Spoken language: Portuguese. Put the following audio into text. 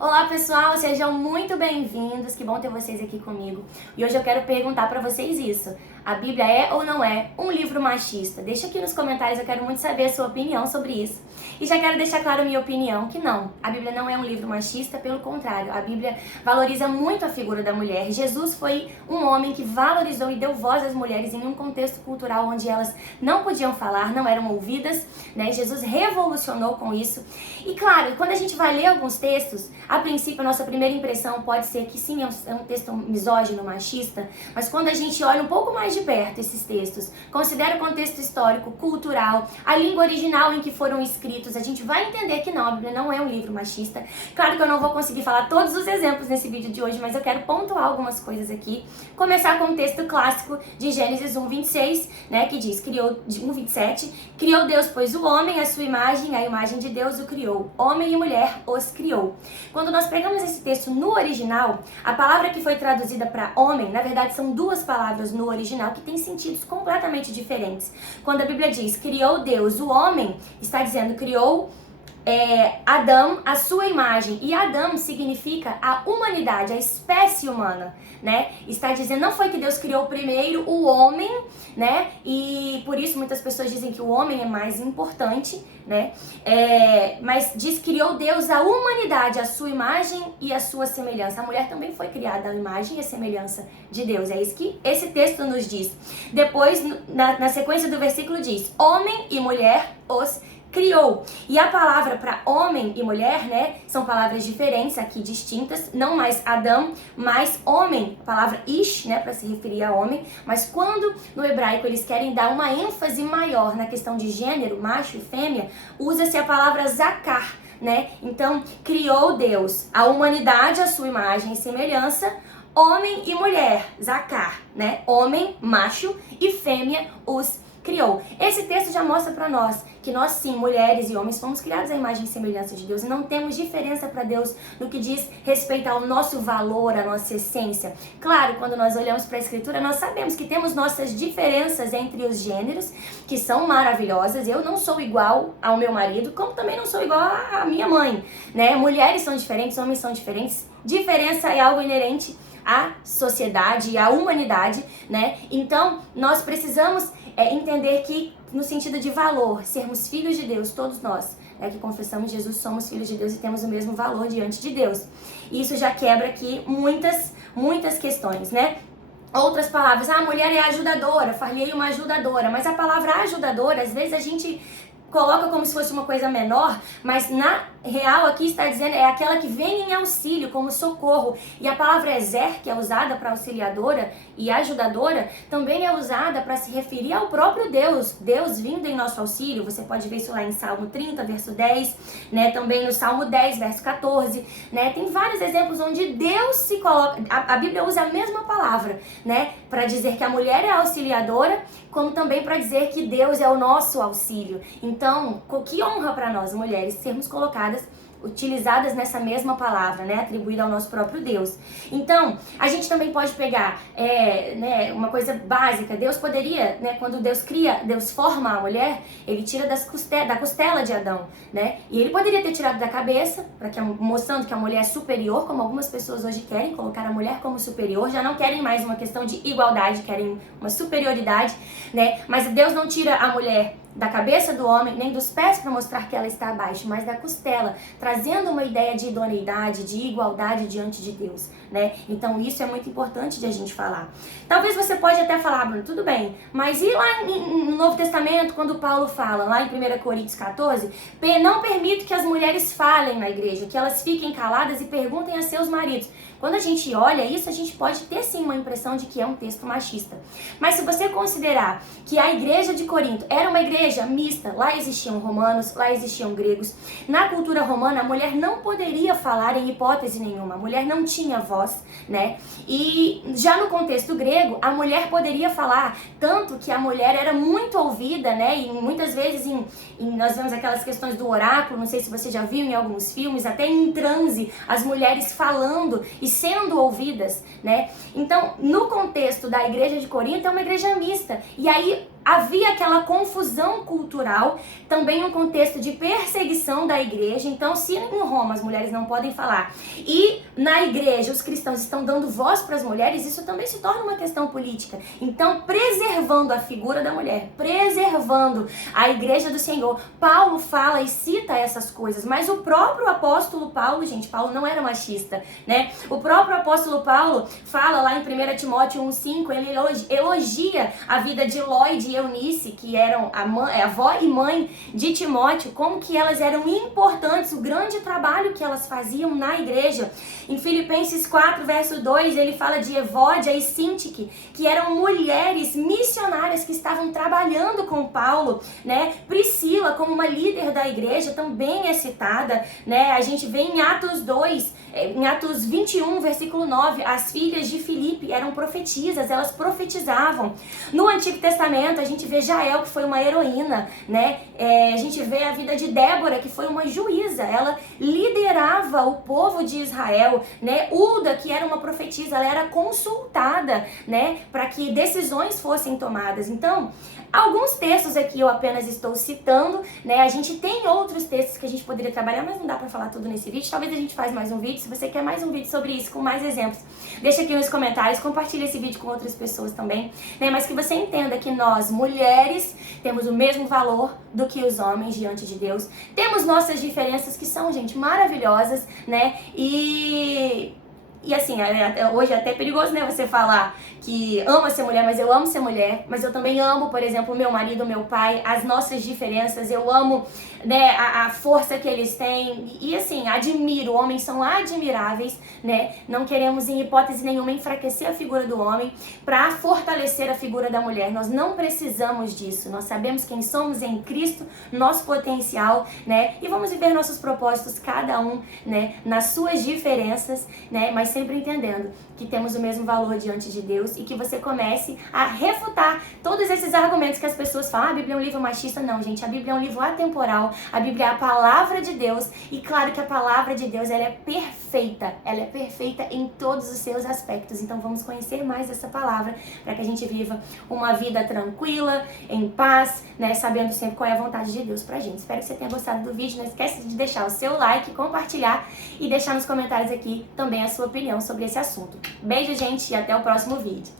Olá pessoal, sejam muito bem-vindos, que bom ter vocês aqui comigo. E hoje eu quero perguntar pra vocês isso: a Bíblia é ou não é um livro machista? Deixa aqui nos comentários, eu quero muito saber a sua opinião sobre isso. E já quero deixar claro a minha opinião, que não, a Bíblia não é um livro machista, pelo contrário, a Bíblia valoriza muito a figura da mulher. Jesus foi um homem que valorizou e deu voz às mulheres em um contexto cultural onde elas não podiam falar, não eram ouvidas, né? Jesus revolucionou com isso. E claro, quando a gente vai ler alguns textos, a princípio a nossa primeira impressão pode ser que sim, é um texto misógino, machista, mas quando a gente olha um pouco mais de perto esses textos, considera o contexto histórico, cultural, a língua original em que foram escritos, a gente vai entender que não, a Bíblia não é um livro machista. Claro que eu não vou conseguir falar todos os exemplos nesse vídeo de hoje, mas eu quero pontuar algumas coisas aqui. Começar com o texto clássico de Gênesis 1:26, né, que diz, 1:27, criou Deus, pois o homem, a sua imagem, a imagem de Deus o criou, homem e mulher os criou. Quando nós pegamos esse texto no original, a palavra que foi traduzida para homem, na verdade são duas palavras no original que têm sentidos completamente diferentes. Quando a Bíblia diz, criou Deus o homem, está dizendo, criou Adão, a sua imagem. E Adão significa a humanidade, a espécie humana, né? Está dizendo, não foi que Deus criou primeiro o homem, né? E por isso muitas pessoas dizem que o homem é mais importante, né? Mas diz que criou Deus a humanidade, a sua imagem e a sua semelhança. A mulher também foi criada à imagem e a semelhança de Deus. É isso que esse texto nos diz. Depois, na sequência do versículo diz, homem e mulher os criou. E a palavra para homem e mulher, né, são palavras diferentes aqui, distintas, não mais Adão, mais homem, a palavra ish, né, para se referir a homem, mas quando no hebraico eles querem dar uma ênfase maior na questão de gênero, macho e fêmea, usa-se a palavra zakar, né? Então, criou Deus a humanidade, a sua imagem e semelhança, homem e mulher, zakar, né? Homem, macho e fêmea, os criou. Esse texto já mostra para nós que nós sim, mulheres e homens, fomos criados à imagem e semelhança de Deus e não temos diferença para Deus no que diz respeito ao nosso valor, à nossa essência. Claro, quando nós olhamos para a Escritura, nós sabemos que temos nossas diferenças entre os gêneros, que são maravilhosas. Eu não sou igual ao meu marido, como também não sou igual à minha mãe, né? Mulheres são diferentes, homens são diferentes. Diferença é algo inerente à sociedade e à humanidade, né? Então, nós precisamos entender que, no sentido de valor, sermos filhos de Deus, todos nós, né, que confessamos Jesus, somos filhos de Deus e temos o mesmo valor diante de Deus. E isso já quebra aqui muitas questões, né? Outras palavras, a mulher é ajudadora, falei uma ajudadora, mas a palavra ajudadora, às vezes a gente coloca como se fosse uma coisa menor, mas na real aqui está dizendo é aquela que vem em auxílio, como socorro. E a palavra ezer, que é usada para auxiliadora e ajudadora, também é usada para se referir ao próprio Deus, Deus vindo em nosso auxílio. Você pode ver isso lá em Salmo 30, verso 10, né? Também no Salmo 10, verso 14, né? Tem vários exemplos onde Deus se coloca, a Bíblia usa a mesma palavra, né? Para dizer que a mulher é auxiliadora, como também para dizer que Deus é o nosso auxílio. Então, que honra para nós, mulheres, sermos colocadas, utilizadas nessa mesma palavra, né, atribuída ao nosso próprio Deus. Então, a gente também pode pegar né, uma coisa básica. Deus poderia, né, quando Deus forma a mulher, ele tira da costela de Adão, né, e ele poderia ter tirado da cabeça, mostrando que a mulher é superior, como algumas pessoas hoje querem, colocar a mulher como superior, já não querem mais uma questão de igualdade, querem uma superioridade, né, mas Deus não tira a mulher da cabeça do homem, nem dos pés para mostrar que ela está abaixo, mas da costela, trazendo uma ideia de idoneidade, de igualdade diante de Deus, né? Então isso é muito importante de a gente falar. Talvez você pode até falar, Bruno, tudo bem, mas e lá no Novo Testamento, quando Paulo fala, lá em 1 Coríntios 14, não permito que as mulheres falem na igreja, que elas fiquem caladas e perguntem a seus maridos. Quando a gente olha isso, a gente pode ter sim uma impressão de que é um texto machista. Mas se você considerar que a igreja de Corinto era uma igreja mista, lá existiam romanos, lá existiam gregos, na cultura romana a mulher não poderia falar em hipótese nenhuma, a mulher não tinha voz, né? E já no contexto grego, a mulher poderia falar, tanto que a mulher era muito ouvida, né? E muitas vezes nós vemos aquelas questões do oráculo, não sei se você já viu em alguns filmes, até em transe, as mulheres falando e sendo ouvidas, né? Então, no contexto da igreja de Corinto, é uma igreja mista. E aí, havia aquela confusão cultural, também um contexto de perseguição da igreja. Então, se em Roma as mulheres não podem falar e na igreja os cristãos estão dando voz para as mulheres, isso também se torna uma questão política. Então, preservando a figura da mulher, preservando a igreja do Senhor, Paulo fala e cita essas coisas, mas o próprio apóstolo Paulo, gente, Paulo não era machista, né? O próprio apóstolo Paulo fala lá em 1 Timóteo 1,5, ele elogia a vida de Lóide e Eunice, que eram a avó e mãe de Timóteo, como que elas eram importantes, o grande trabalho que elas faziam na igreja. Em Filipenses 4, verso 2, ele fala de Evódia e Sintique, que eram mulheres missionárias que estavam trabalhando com Paulo, né? Priscila, como uma líder da igreja, também é citada, né? A gente vê em Atos 2, em Atos 21, versículo 9, as filhas de Filipe eram profetisas, elas profetizavam. No Antigo Testamento, a gente vê Jael, que foi uma heroína, né? A gente vê a vida de Débora, que foi uma juíza, ela liderava o povo de Israel, né? Ulda, que era uma profetisa, ela era consultada, né? Para que decisões fossem tomadas. Então, alguns textos aqui eu apenas estou citando, né? A gente tem outros textos que a gente poderia trabalhar, mas não dá pra falar tudo nesse vídeo. Talvez a gente faça mais um vídeo. Se você quer mais um vídeo sobre isso, com mais exemplos, deixa aqui nos comentários, compartilha esse vídeo com outras pessoas também, né? Mas que você entenda que nós, mulheres, temos o mesmo valor do que os homens diante de Deus. Temos nossas diferenças que são, gente, maravilhosas, né? E assim, hoje é até perigoso, né, você falar que ama ser mulher, mas eu amo ser mulher, mas eu também amo, por exemplo, o meu marido, o meu pai, as nossas diferenças, eu amo, né, a força que eles têm, e assim, admiro, homens são admiráveis, né, não queremos em hipótese nenhuma enfraquecer a figura do homem para fortalecer a figura da mulher, nós não precisamos disso, nós sabemos quem somos em Cristo, nosso potencial, né, e vamos viver nossos propósitos, cada um, né, nas suas diferenças, né, mas sempre entendendo que temos o mesmo valor diante de Deus e que você comece a refutar todos esses argumentos que as pessoas falam, a Bíblia é um livro machista. Não, gente, a Bíblia é um livro atemporal, a Bíblia é a palavra de Deus e claro que a palavra de Deus, ela é perfeita em todos os seus aspectos. Então vamos conhecer mais essa palavra para que a gente viva uma vida tranquila, em paz, né, sabendo sempre qual é a vontade de Deus pra gente. Espero que você tenha gostado do vídeo, não esquece de deixar o seu like, compartilhar e deixar nos comentários aqui também a sua opinião sobre esse assunto. Beijo, gente, e até o próximo vídeo.